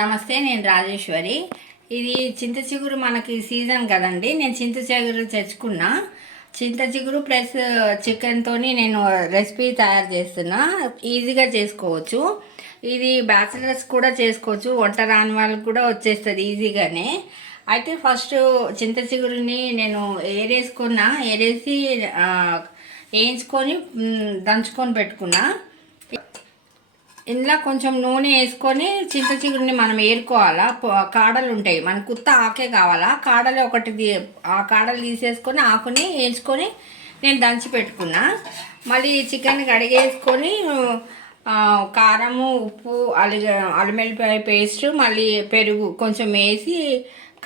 నమస్తే, నేను రాజేశ్వరి. ఇది చింత చిగురు మనకి సీజన్ కదండి. నేను చింత చిగురు తెచ్చుకున్నా. చింత చిగురు ప్లస్ చికెన్తోని నేను రెసిపీ తయారు చేస్తున్నా. ఈజీగా చేసుకోవచ్చు. ఇది బ్యాచిలర్స్ కూడా చేసుకోవచ్చు, వంట రాని వాళ్ళకి కూడా వచ్చేస్తుంది ఈజీగానే. అయితే ఫస్ట్ చింత చిగురుని నేను ఏరేసి వేయించుకొని దంచుకొని పెట్టుకున్నా. ఇందులో కొంచెం నూనె వేసుకొని చింత చిగురిని మనం ఏరుకోవాలా. కాడలు ఉంటాయి, మనకు కుత్త ఆకే కావాలా. కాడలు ఆ కాడలు తీసేసుకొని ఆకుని వేసుకొని నేను దంచి పెట్టుకున్నా. మళ్ళీ చికెన్ కడిగేసుకొని కారము, ఉప్పు, అల్లిమెల్లిపాయ పేస్ట్, మళ్ళీ పెరుగు కొంచెం వేసి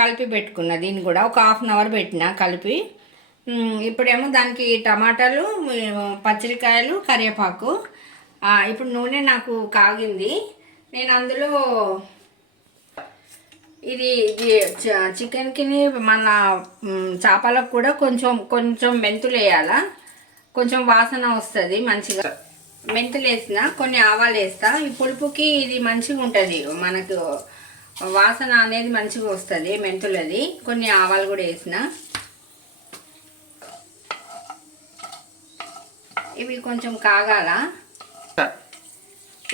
కలిపి పెట్టుకున్నా. దీన్ని కూడా ఒక హాఫ్ అన్ అవర్ పెట్టిన కలిపి. ఇప్పుడేమో దానికి టమాటాలు, పచ్చడికాయలు, కరివేపాకు. ఇప్పుడు నూనె నాకు కాగింది. నేను అందులో ఇది చికెన్కి మన చేపలకు కూడా కొంచెం కొంచెం మెంతులు వేయాలా. కొంచెం వాసన వస్తుంది మంచిగా. మెంతులు వేసిన కొన్ని ఆవాలు వేస్తా. ఈ పులుపుకి ఇది మంచిగా ఉంటుంది, మనకు వాసన అనేది మంచిగా వస్తుంది మెంతులది. కొన్ని ఆవాలు కూడా వేసిన. ఇవి కొంచెం కాగాల.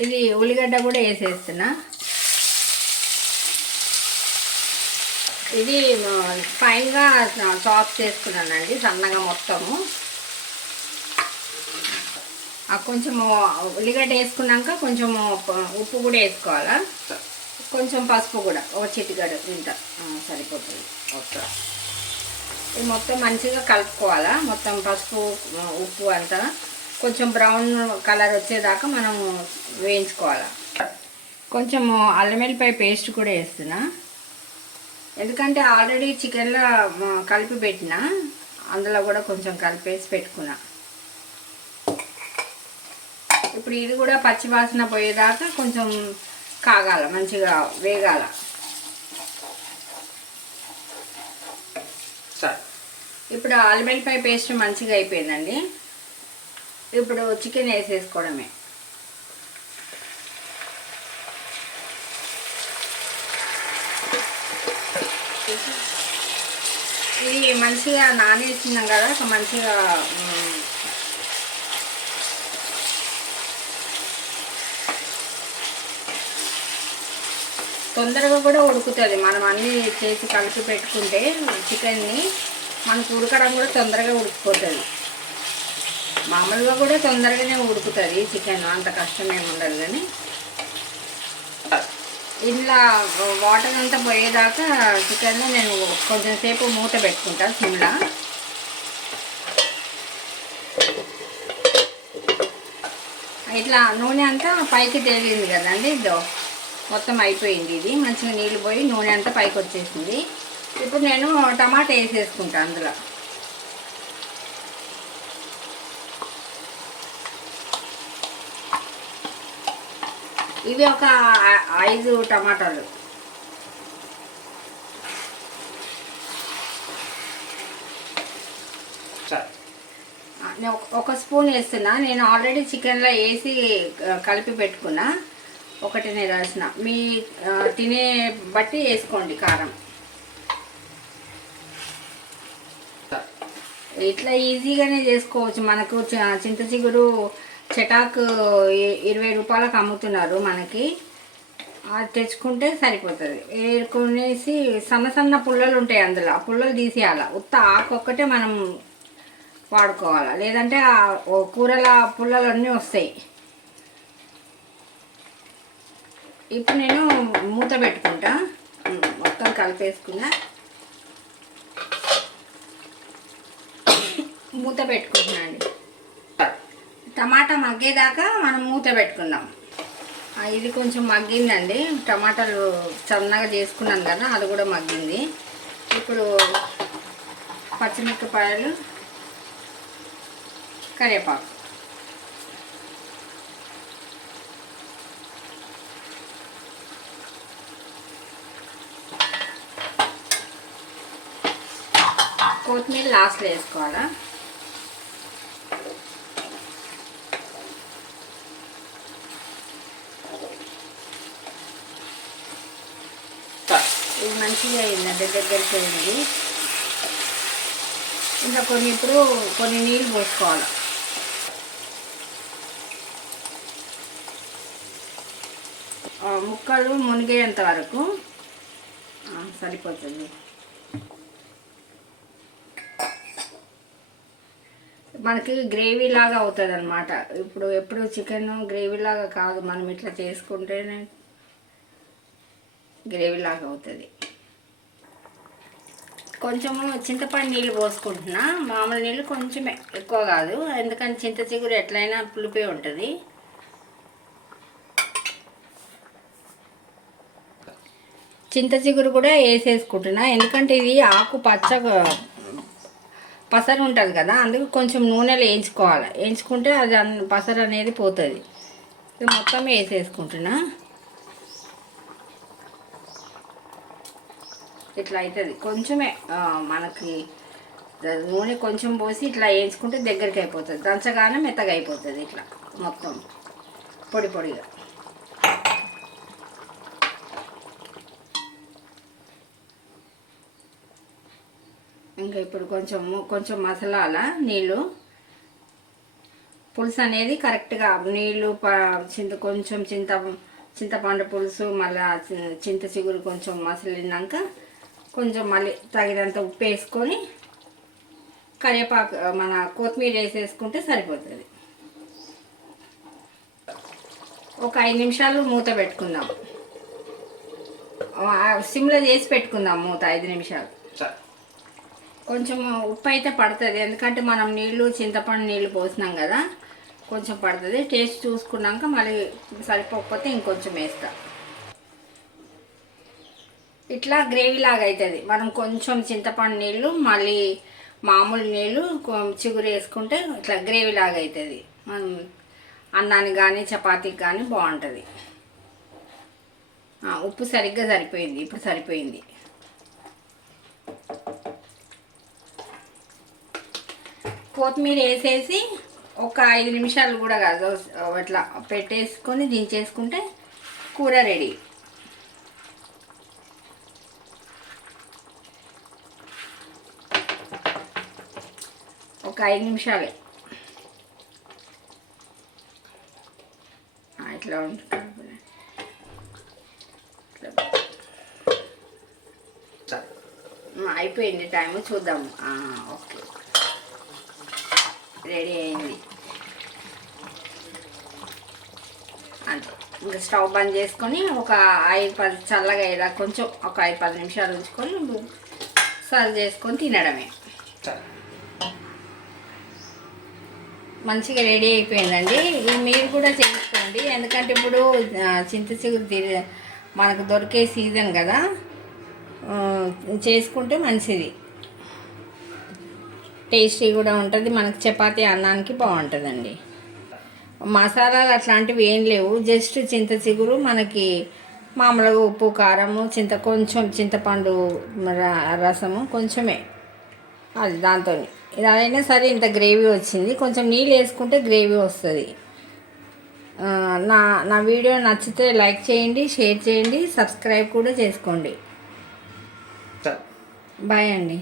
ఇది ఉల్లిగడ్డ కూడా వేసేస్తున్నా. ఇది ఫైన్గా చాప్ చేసుకున్నానండి, సన్నగా మొత్తము. కొంచెం ఉల్లిగడ్డ వేసుకున్నాక కొంచెం ఉప్పు కూడా వేసుకోవాలా. కొంచెం పసుపు కూడా ఒక చిటికెడు ఇంత సరిపోతుంది. ఇది మొత్తం మంచిగా కలుపుకోవాలా. మొత్తం పసుపు, ఉప్పు అంతా కొంచెం బ్రౌన్ కలర్ వచ్చేదాకా మనం వేయించుకోవాలి. కొంచెం అల్లం వెల్లిపాయ పేస్ట్ కూడా వేస్తున్నా, ఎందుకంటే ఆల్రెడీ చికెన్లో కలిపి పెట్టిన, అందులో కూడా కొంచెం కలిపేసి పెట్టుకున్నా. ఇప్పుడు ఇది కూడా పచ్చి వాసన పోయేదాకా కొంచెం కాగాల, మంచిగా వేగాల. ఇప్పుడు అల్లం వెల్లిపాయ పేస్ట్ మంచిగా అయిపోయిందండి. ఇప్పుడు చికెన్ వేసేసుకోవడమే. ఇది మంచిగా నానేసినాం కదా, మంచిగా తొందరగా కూడా ఉడుకుతుంది. మనం అన్నీ చేసి కలిపి పెట్టుకుంటే చికెన్ని మనకు ఉడకడం కూడా తొందరగా ఉడికిపోతుంది. మామూలుగా కూడా తొందరగానే ఉడుకుతుంది చికెన్, అంత కష్టం ఏమి ఉండదు. కానీ ఇలా వాటర్ అంతా పోయేదాకా చికెన్లో నేను కొంచెం సేపు మూత పెట్టుకుంటాను సిమ్లా. ఇట్లా నూనె అంతా పైకి తేలింది కదండి, ఇదో మొత్తం అయిపోయింది. ఇది మంచిగా నీళ్ళు పోయి నూనె అంతా పైకి వచ్చేసింది. ఇప్పుడు నేను టమాటా వేసేసుకుంటాను అందులో. ఇవి ఒక 5 టమాటాలు. ఒక స్పూన్ వేస్తున్నా. నేను ఆల్రెడీ చికెన్లో వేసి కలిపి పెట్టుకున్నా. ఒకటినే రాసిన, మీ తినే బట్టి వేసుకోండి కారం. ఇట్లా ఈజీగానే చేసుకోవచ్చు. మనకు చింత చిగురు చటాకు 20 రూపాయలకు అమ్ముతున్నారు మనకి. అది తెచ్చుకుంటే సరిపోతుంది. ఏరుకునేసి సన్న సన్న పుల్లలు ఉంటాయి అందులో, ఆ పుల్లలు తీసేయాలి. ఉత్త ఆకు ఒక్కటే మనం వాడుకోవాలి, లేదంటే కూరల పుల్లలు అన్నీ వస్తాయి. ఇప్పుడు నేను మూత పెట్టుకుంటా. మొత్తం కలిపేసుకున్నా, మూత పెట్టుకుంటున్నా అండి. టమాటా మగ్గేదాకా మనం మూత పెట్టుకుందాం. ఇది కొంచెం మగ్గిందండి. టమాటాలు సన్నగా చేసుకున్నాం కదా, అది కూడా మగ్గింది. ఇప్పుడు పచ్చిమిరపకాయలు, కరివేపాకు, కొత్తిమీర లాస్ట్లో వేసుకోవాలా. ఇది మంచిగా అయిందండి, దగ్గరికి అయింది. ఇంకా ఇప్పుడు కొన్ని నీళ్ళు పోసుకోవాలి. ముక్కలు మునిగేంత వరకు సరిపోతుంది. మనకి గ్రేవీ లాగా అవుతుంది అన్నమాట. ఎప్పుడు చికెన్ గ్రేవీ లాగా కాదు, మనం ఇట్లా చేసుకుంటేనే గ్రేవీ లాగా అవుతుంది. కొంచెము చింతపండు నీళ్ళు పోసుకుంటున్నా, మామూలు నీళ్ళు కొంచెమే, ఎక్కువ కాదు, ఎందుకంటే చింత చిగురు ఎట్లయినా పులిపే ఉంటుంది. చింత చిగురు కూడా వేసేసుకుంటున్నా, ఎందుకంటే ఇది ఆకు పసరు ఉంటుంది కదా, అందుకు కొంచెం నూనెలో వేయించుకోవాలి. వేయించుకుంటే అది పసరు అనేది పోతుంది. ఇది మొత్తం వేసేసుకుంటున్నా. ఇట్లా అవుతుంది. కొంచెమే మనకి నూనె కొంచెం పోసి ఇట్లా వేయించుకుంటే దగ్గరికి అయిపోతుంది, దంచగానే మెత్తగా అయిపోతుంది. ఇట్లా మొత్తం పొడి పొడిగా. ఇంకా ఇప్పుడు కొంచెం మసాలాల నీళ్ళు, పులుసు అనేది కరెక్ట్గా నీళ్ళు కొంచెం చింతపండు పులుసు, మళ్ళీ చింత చిగురు కొంచెం మసలినాక కొంచెం మళ్ళీ తగినంత ఉప్పు వేసుకొని కరివేపాకు మన కొత్తిమీర వేసేసుకుంటే సరిపోతుంది. ఒక 5 నిమిషాలు మూత పెట్టుకుందాం, సిమ్లో చేసి పెట్టుకుందాం మూత 5 నిమిషాలు. కొంచెం ఉప్పు అయితే పడుతుంది, ఎందుకంటే మనం చింతపండు నీళ్ళు పోసినాం కదా, కొంచెం పడుతుంది. టేస్ట్ చూసుకున్నాక మళ్ళీ సరిపోకపోతే ఇంకొంచెం వేస్తా. ఇట్లా గ్రేవీ లాగా అవుతుంది. మనం కొంచెం చింతపండు నీళ్ళు మళ్ళీ మామూలు నీళ్ళు చిగురు వేసుకుంటే ఇట్లా గ్రేవీ లాగా అవుతుంది. మనం అన్నానికి కానీ చపాతీకి కానీ బాగుంటుంది. ఉప్పు సరిగ్గా సరిపోయింది, ఇప్పుడు సరిపోయింది. కొత్తిమీర వేసేసి ఒక 5 నిమిషాలు కూడా కాదు, అట్లా పెట్టేసుకొని దించేసుకుంటే కూర రెడీ. ఒక 5 నిమిషాలే ఇట్లా ఉంటుంది. అయిపోయింది టైము, చూద్దాము. ఓకే, రెడీ అయింది. అంతే, ఇంకా స్టవ్ బంద్ చేసుకొని ఒక 5-10 చల్లగా ఇలా కొంచెం ఒక 5-10 నిమిషాలు ఉంచుకొని సర్వ్ చేసుకొని తినడమే. మంచిగా రెడీ అయిపోయిందండి. ఇది మీరు కూడా చేసుకోండి, ఎందుకంటే ఇప్పుడు చింత చిగురు మనకు దొరికే సీజన్ కదా, చేసుకుంటే మంచిది. టేస్టీ కూడా ఉంటుంది, మనకు చపాతీ అన్నానికి బాగుంటుందండి. మసాలాలు అట్లాంటివి ఏం లేవు, జస్ట్ చింత చిగురు, మనకి మామూలుగా ఉప్పు కారము కొంచెం చింతపండు రసము కొంచెమే, అది దాంతో ఇది అయినా సరే ఇంత గ్రేవీ వచ్చింది. కొంచెం నీళ్ళు వేసుకుంటే గ్రేవీ వస్తుంది. నా వీడియో నచ్చితే లైక్ చేయండి, షేర్ చేయండి, సబ్స్క్రైబ్ కూడా చేసుకోండి. బాయ్ అండి.